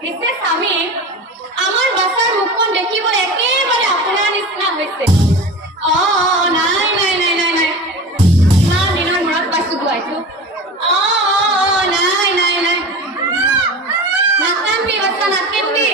পিছে স্বামী আমাৰ বাচ্চাৰ মুখখন দেখিবলৈ একেবাৰে আপোনাৰ নিচিনা হৈছে। নাই নাই নাই নাই নাই ইমান দিনৰ মূৰত পাইছো গুৱাইছো। নাই নাই নাই নাকান্দি বাচ্চা নাকান্দি।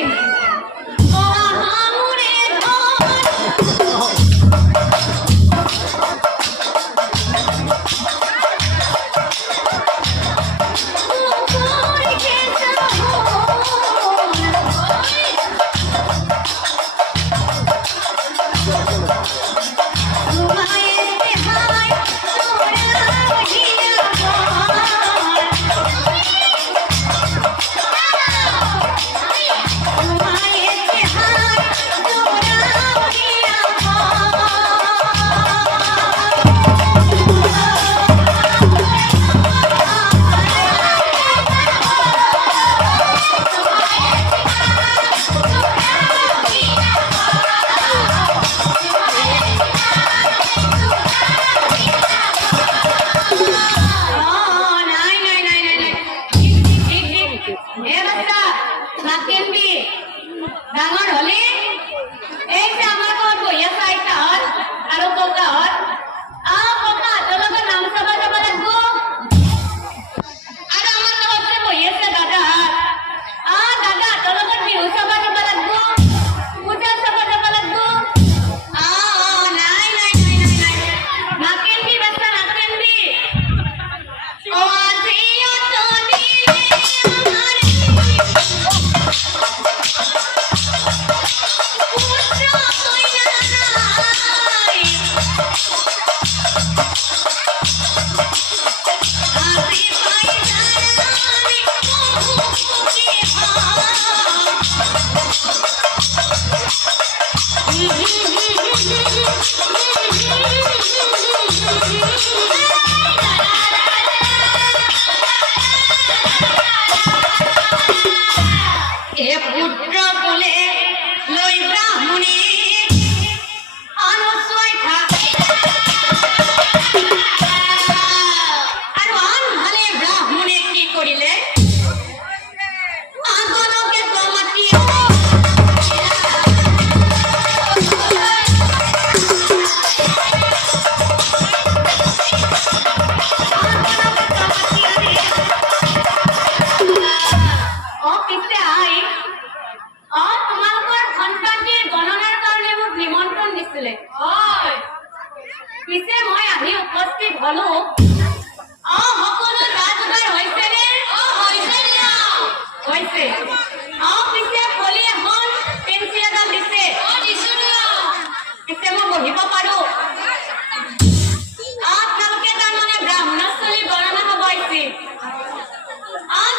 পিছে মই আহি উপস্থিত হলো। সকলো ৰাজগাৰ হৈছে নে? হৈছে। পিছে ফলি এখন পেঞ্চিল এডাল দিছে। পিছে মই বহিব পাৰো? আপোনালোকে তাৰমানে ব্ৰাহ্মণস্থলী গণনা হ'ব আহিছে।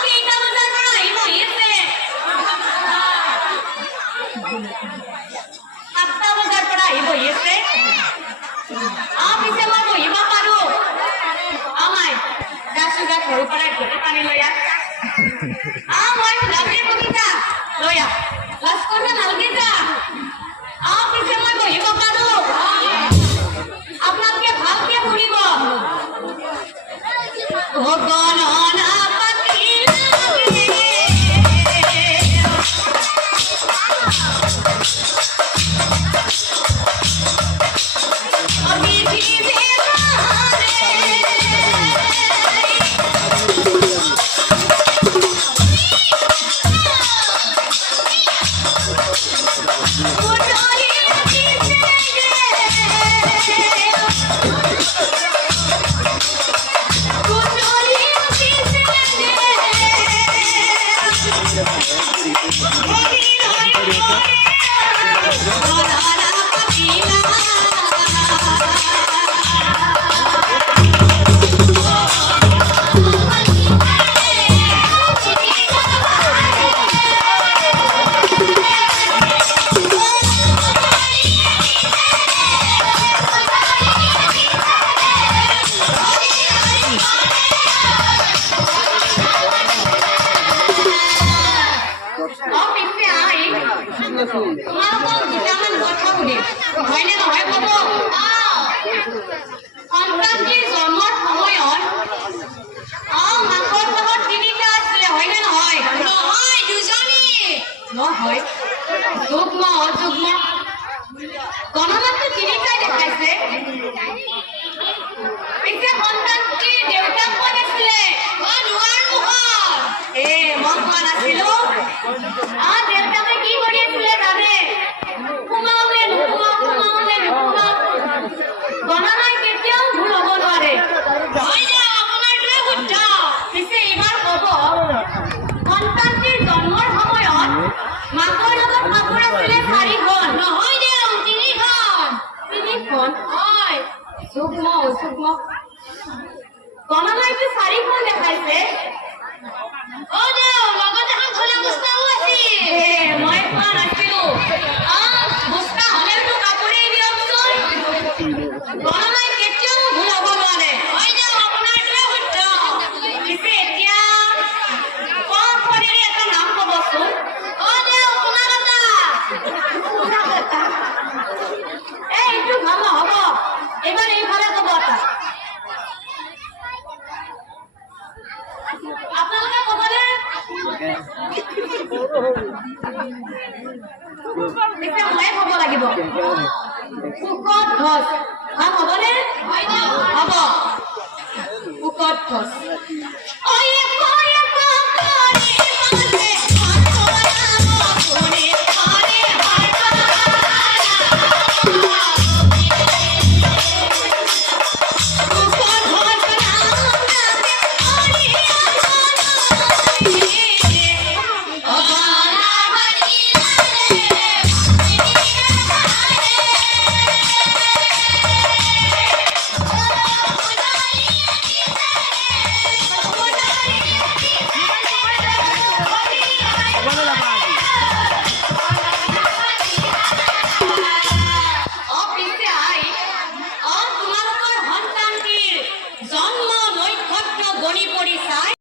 কেইটা বজাৰ পৰা আহি বহি আছে? 7টা বজাৰ পৰা আহি বহি আছে। পিছে মই বহিব পাৰো? আমাই দাসুগা ঘৰৰ পৰা ঘৰে পানী লৈ আহ। মই নালগে কবিতা লৈ আহ। লাজ কৰিব নালগে যা। পিছে মই বহিব পাৰো? আপোনালোকে ভালকে শুনিব। গণনা মাকৰ লগত তিনিটা আছিলে, হয়নে নহয়? নহয়, দুজনী নহয় যুগ্ম অযুগ্ম গণনাটো তিনিটাই দেখাইছে পিছে সন্তানটি দেউতাক কোন আছিলে নোৱাৰো মোহন মই কোৱা নাছিলো দেউতাকে কি কৰি আছিলে জানে সোমাওনে নুসুমাও গণনাই কেতিয়াও ভুল হ'ব নোৱাৰে আপোনাৰটোৱে শুদ্ধ পিছে এইবাৰ ক'ব সন্তানটিৰ জন্মৰ সময়ত মাকৰ লগত কাপোৰ আছিলে 4খন নহয় দেউ 3খন হয় যুগ্ম অযুগ্ম গণনাইটো 4খন দেখাইছে দেউ লগত এখন খোলা বস্তাও আছিল মই কোৱা নাছিলো বস্তা হ'লেওতো কাপোৰেই দিয়কচোন গণনাই কেতিয়াও ভুল হ'ব নোৱাৰে হয় দেউ আপোনাৰটোৱে শুদ্ধ পিছে এতিয়া এটা নাম ক'বচোন দেউ সোণালতা এইটো ভাল নহ'ব এইবাৰ এইফালে ক'ব এটা আপোনালোকে ক'বনে পিছে ময়ে ক'ব লাগিব সুকত ঘোষ ভাল হ'বনে হ'ব সুকত ঘোষ